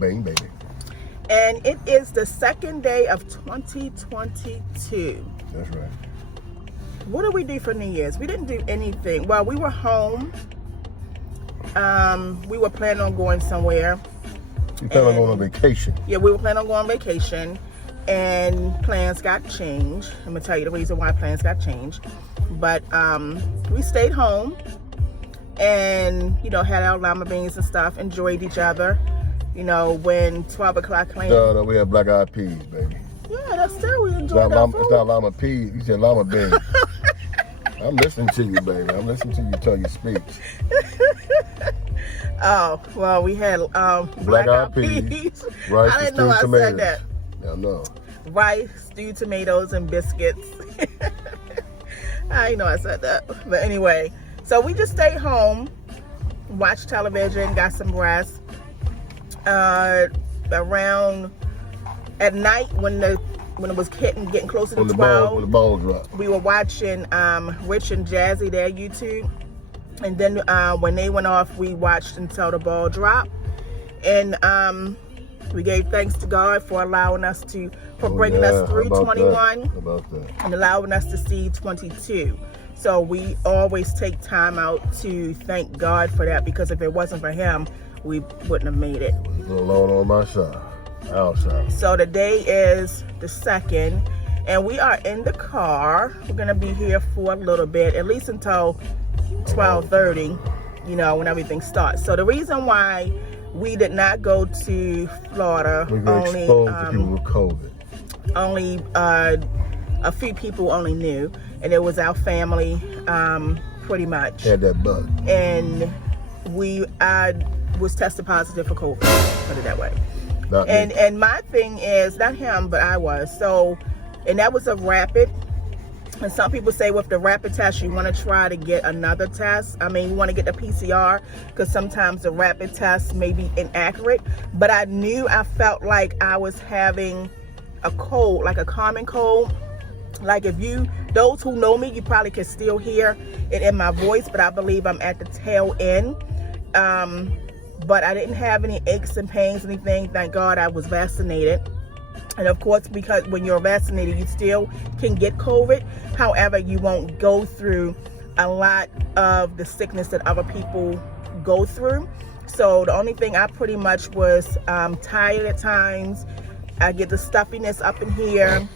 Bang, baby. And it is the second day of 2022. That's right. What did we do for New Year's? We didn't do anything. Well, we were home. We were planning on going somewhere. You plan on going on vacation? Yeah, we were planning on going on vacation. And plans got changed. I'm going to tell you the reason why plans got changed. But we stayed home and, you know, had our llama beans and stuff, enjoyed each other. You know, when 12 o'clock came. No, we had black eyed peas, baby. Yeah, that's still, we enjoyed that food. It's not llama peas. You said llama beans. I'm listening to you, baby. I'm listening to you tell your speech. Oh, well, we had black eyed peas. Rice, I didn't know I tomatoes. said that. Yeah, no. Rice, stewed tomatoes, and biscuits. I didn't know I said that. But anyway, so we just stayed home, watched television, got some rest. Around at night when it was getting closer to 12, when the ball dropped, we were watching Rich and Jazzy, their YouTube, and then when they went off, we watched until the ball dropped, and we gave thanks to God for allowing us for bringing us through 21 and allowing us to see 22. So we always take time out to thank God for that, because if it wasn't for Him, we wouldn't have made it. Alone on my side, outside. So the day is the 2nd, and we are in the car. We're gonna be here for a little bit, at least until 12:30. You know, when everything starts. So the reason why we did not go to Florida, we got exposed to people with COVID. Only a few people only knew, and it was our family, pretty much. Had that bug, and I was tested positive for COVID, put it that way. And my thing is, not him, but I was. So, and that was a rapid. And some people say with the rapid test, you want to try to get another test. I mean, you want to get the PCR, because sometimes the rapid test may be inaccurate. But I felt like I was having a cold, like a common cold. Like those who know me, you probably can still hear it in my voice, but I believe I'm at the tail end. But I didn't have any aches and pains, anything. Thank God I was vaccinated. And of course, because when you're vaccinated, you still can get COVID. However, you won't go through a lot of the sickness that other people go through. So the only thing I pretty much was tired at times. I get the stuffiness up in here.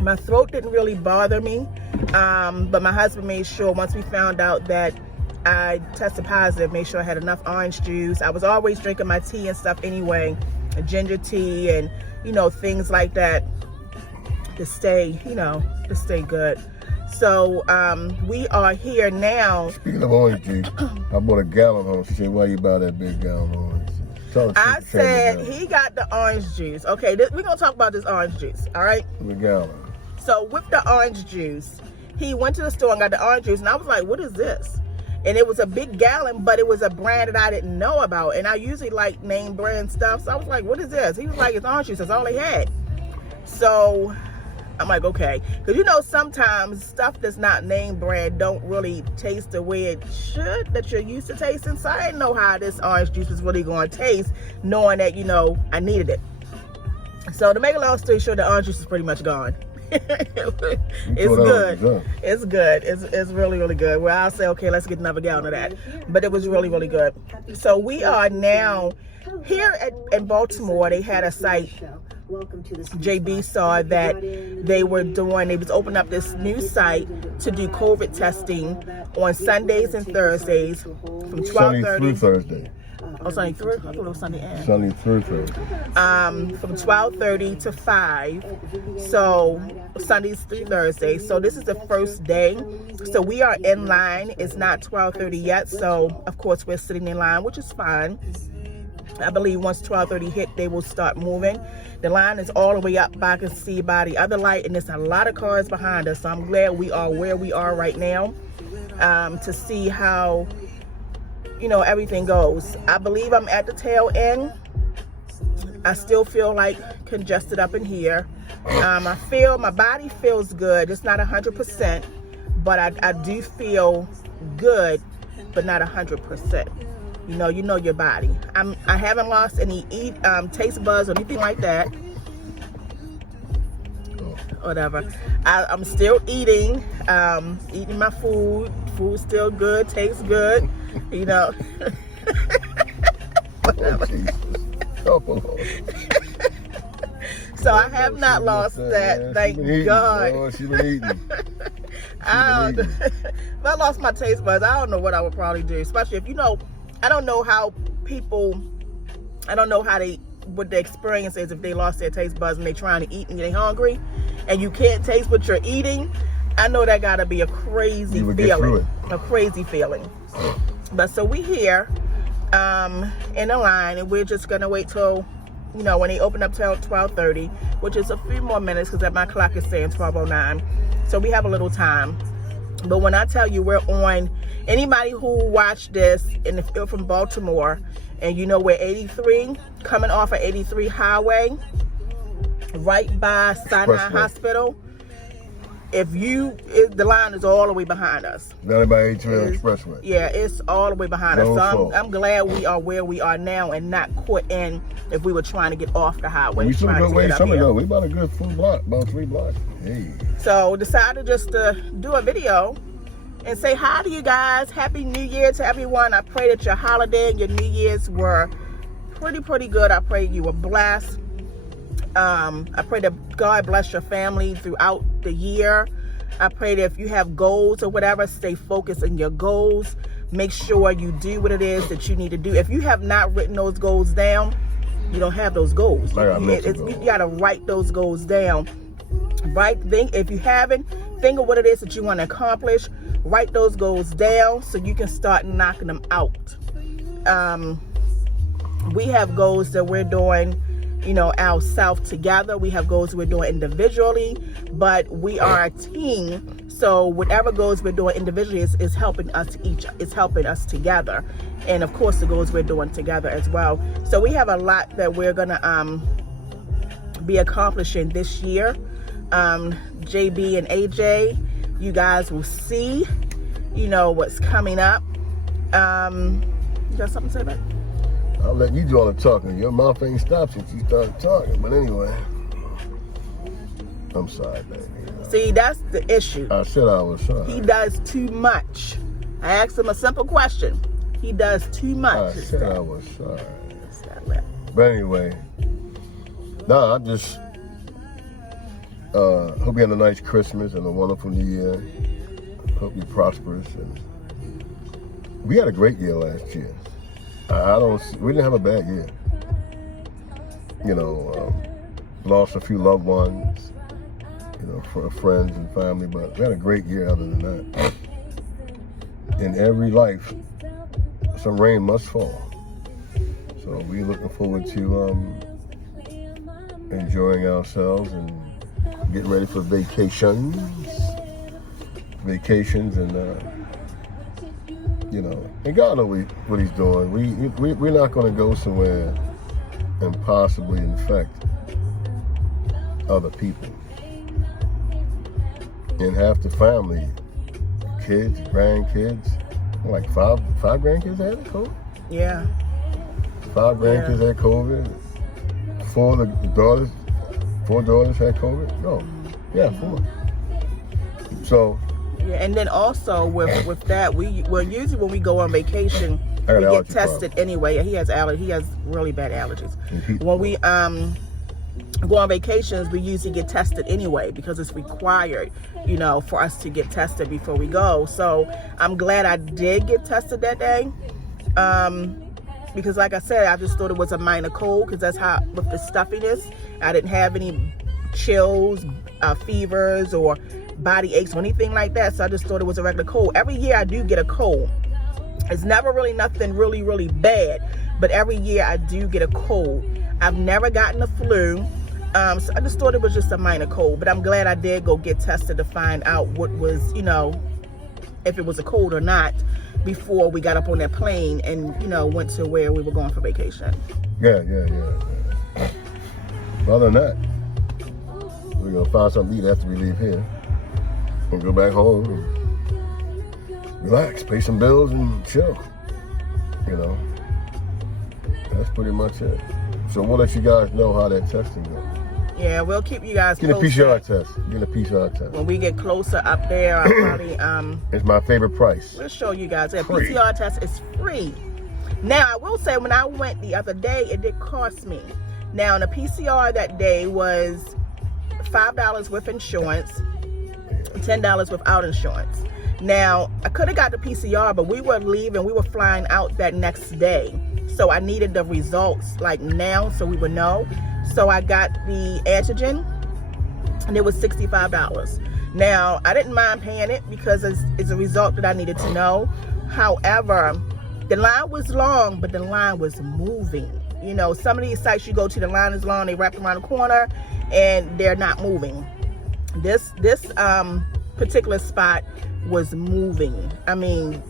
My throat didn't really bother me. But my husband made sure, once we found out that I tested positive, made sure I had enough orange juice. I was always drinking my tea and stuff anyway, ginger tea and, you know, things like that to stay good. So we are here now. Speaking of orange juice, I bought a gallon home. She said, "Why you buy that big gallon of orange juice?" I said he got the orange juice. Okay, we're gonna talk about this orange juice. All right. The gallon. So with the orange juice, he went to the store and got the orange juice, and I was like, "What is this?" And it was a big gallon, but it was a brand that I didn't know about. And I usually like name brand stuff. So I was like, what is this? He was like, it's orange juice. That's all they had. So I'm like, okay. Because, you know, sometimes stuff that's not name brand don't really taste the way it should, that you're used to tasting. So I didn't know how this orange juice was really going to taste, knowing that, you know, I needed it. So to make a long story short, the orange juice is pretty much gone. It's good. It's good. It's really, really good. Well, I'll say, okay, let's get another gallon of that. But it was really, really good. So we are now here in Baltimore. They had a site. JB saw that they was opening up this new site to do COVID testing on Sundays and Thursdays from 12:30. Sunday through Thursday. Oh, Sunday through? I thought it was Sunday and. Sunday through Thursday. From 12:30 to 5. So Sundays through Thursdays. So this is the first day. So we are in line. It's not 12:30 yet. So of course we're sitting in line, which is fine. I believe once 12:30 hit, they will start moving. The line is all the way up, I can see by the other light, and there's a lot of cars behind us. So I'm glad we are where we are right now, to see how, you know, everything goes. I believe I'm at the tail end. I still feel like congested up in here. I feel my body feels good. It's not 100%, but I do feel good, but not 100%. You know your body. I haven't lost any taste buds or anything like that. Whatever. I'm still eating my food. Food's still good, tastes good. You know. Oh, Jesus. Oh, Lord. So I have not lost that. Thank God. Oh, she been eating. If I lost my taste buds, I don't know what I would probably do. Especially if, I don't know how people, what the experience is if they lost their taste buds and they trying to eat and they're hungry and you can't taste what you're eating. I know that gotta be a crazy feeling. A crazy feeling. But so we here in the line, and we're just gonna wait till, when they open up till 12:30, which is a few more minutes because my clock is saying 12:09. So we have a little time. But when I tell you we're on, anybody who watched this, and if you're from Baltimore, and we're 83, coming off of 83 Highway, right by Sinai Hospital. The line is all the way behind us. Not by 83 Expressway. Yeah, it's all the way behind us. So I'm glad we are where we are now and not caught in if we were trying to get off the highway. We still got ways some ago. We about a good full block, about 3 blocks. Hey. So decided just to do a video and say hi to you guys. Happy New Year to everyone. I pray that your holiday and your New Year's were pretty good. I pray you were blessed. I pray that God bless your family throughout the year. I pray that if you have goals or whatever, stay focused on your goals. Make sure you do what it is that you need to do. If you have not written those goals down, you don't have those goals. You got to write those goals down. If you haven't, think of what it is that you want to accomplish. Write those goals down so you can start knocking them out. We have goals that we're doing, ourselves together. We have goals we're doing individually, but we are a team. So whatever goals we're doing individually is helping us together. And of course the goals we're doing together as well. So we have a lot that we're gonna be accomplishing this year. JB and AJ, you guys will see, what's coming up. You got something to say about it? I'll let you do all the talking. Your mouth ain't stopped since you started talking. But anyway, I'm sorry, baby. See, that's the issue. I said I was sorry. He does too much. I asked him a simple question. He does too much. I said I was sorry. But anyway, I just hope you had a nice Christmas and a wonderful New Year. Hope you're prosperous. And we had a great year last year. We didn't have a bad year. Lost a few loved ones, for friends and family, but we had a great year other than that. In every life, some rain must fall. So we're looking forward to enjoying ourselves and getting ready for vacations and and God knows what He's doing. We're not going to go somewhere and possibly infect other people. And half the family, kids, grandkids, like five grandkids had COVID. Yeah. 5 grandkids had COVID. 4 daughters had COVID. No, yeah, 4. So. Yeah, and then also with that, usually when we go on vacation, we get tested anyway. He has really bad allergies. When we go on vacations, we usually get tested anyway because it's required, for us to get tested before we go. So I'm glad I did get tested that day, because like I said, I just thought it was a minor cold because that's how with the stuffiness, I didn't have any chills, fevers, or body aches or anything like that. So I just thought it was a regular cold. Every year I do get a cold. It's never really nothing really, really bad, but every year I do get a cold. I've never gotten a flu. So I just thought it was just a minor cold, but I'm glad I did go get tested to find out what was, if it was a cold or not before we got up on that plane and, went to where we were going for vacation. Yeah. Other than that, we're going to find something to eat after we leave here. And go back home and relax, pay some bills and chill, That's pretty much it. So we'll let you guys know how that testing goes. Yeah, we'll keep you guys Get a PCR test. Get a PCR test. When we get closer up there, I'll probably it's my favorite price. We'll show you guys. A PCR test is free. Now I will say, when I went the other day, it did cost me. Now the PCR that day was $5 with insurance, $10 without insurance. Now I could have got the PCR, but we were leaving. We were flying out that next day, so I needed the results like now, so we would know. So I got the antigen, and it was $65. Now, I didn't mind paying it because it's a result that I needed to know. However, the line was long, but the line was moving. You know, some of these sites you go to, the line is long, they wrap around the corner, and they're not moving. This particular spot was moving. I mean,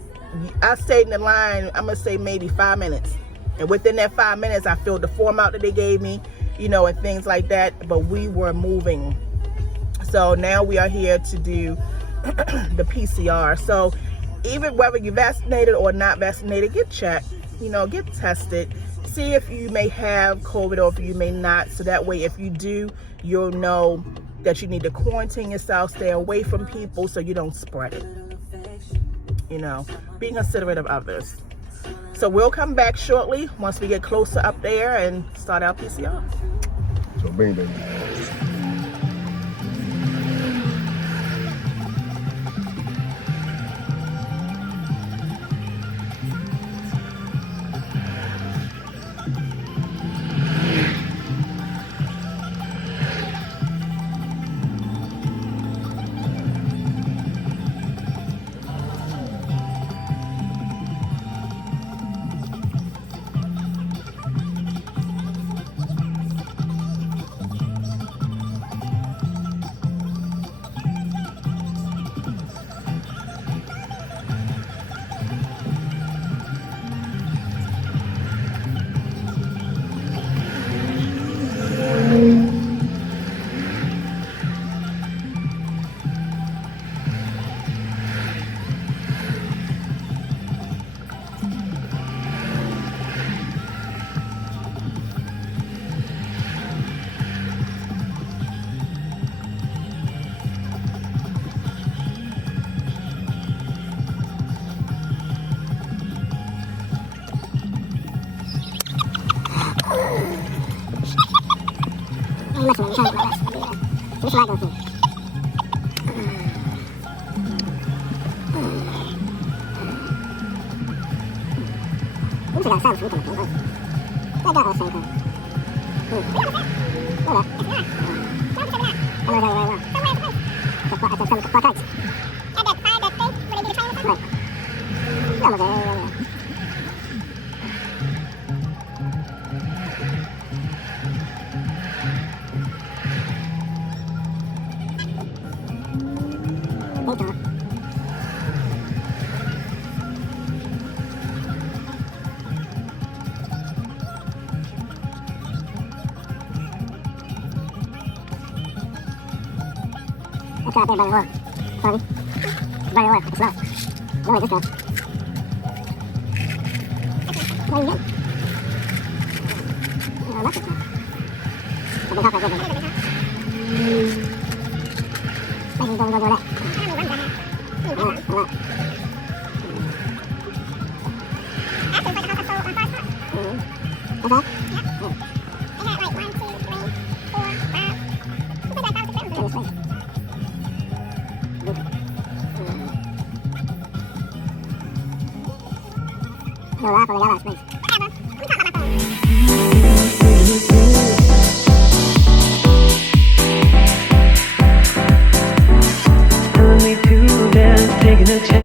I stayed in the line, I'm going to say maybe 5 minutes. And within that 5 minutes, I filled the form out that they gave me, you know, and things like that, but we were moving. So now we are here to do the PCR. So even whether you're vaccinated or not vaccinated, get checked, you know, get tested, see if you may have COVID or if you may not. So that way, if you do, you'll know that you need to quarantine yourself, stay away from people so you don't spread it. You know, being considerate of others. So we'll come back shortly once we get closer up there and start our PCR. So bing, baby. Okay, by the way, sorry. By the way, it's slow. No, wait, this goes. There you go. Oh, that's it. I can help that good. I can go that. No, that's what I got, that's nice.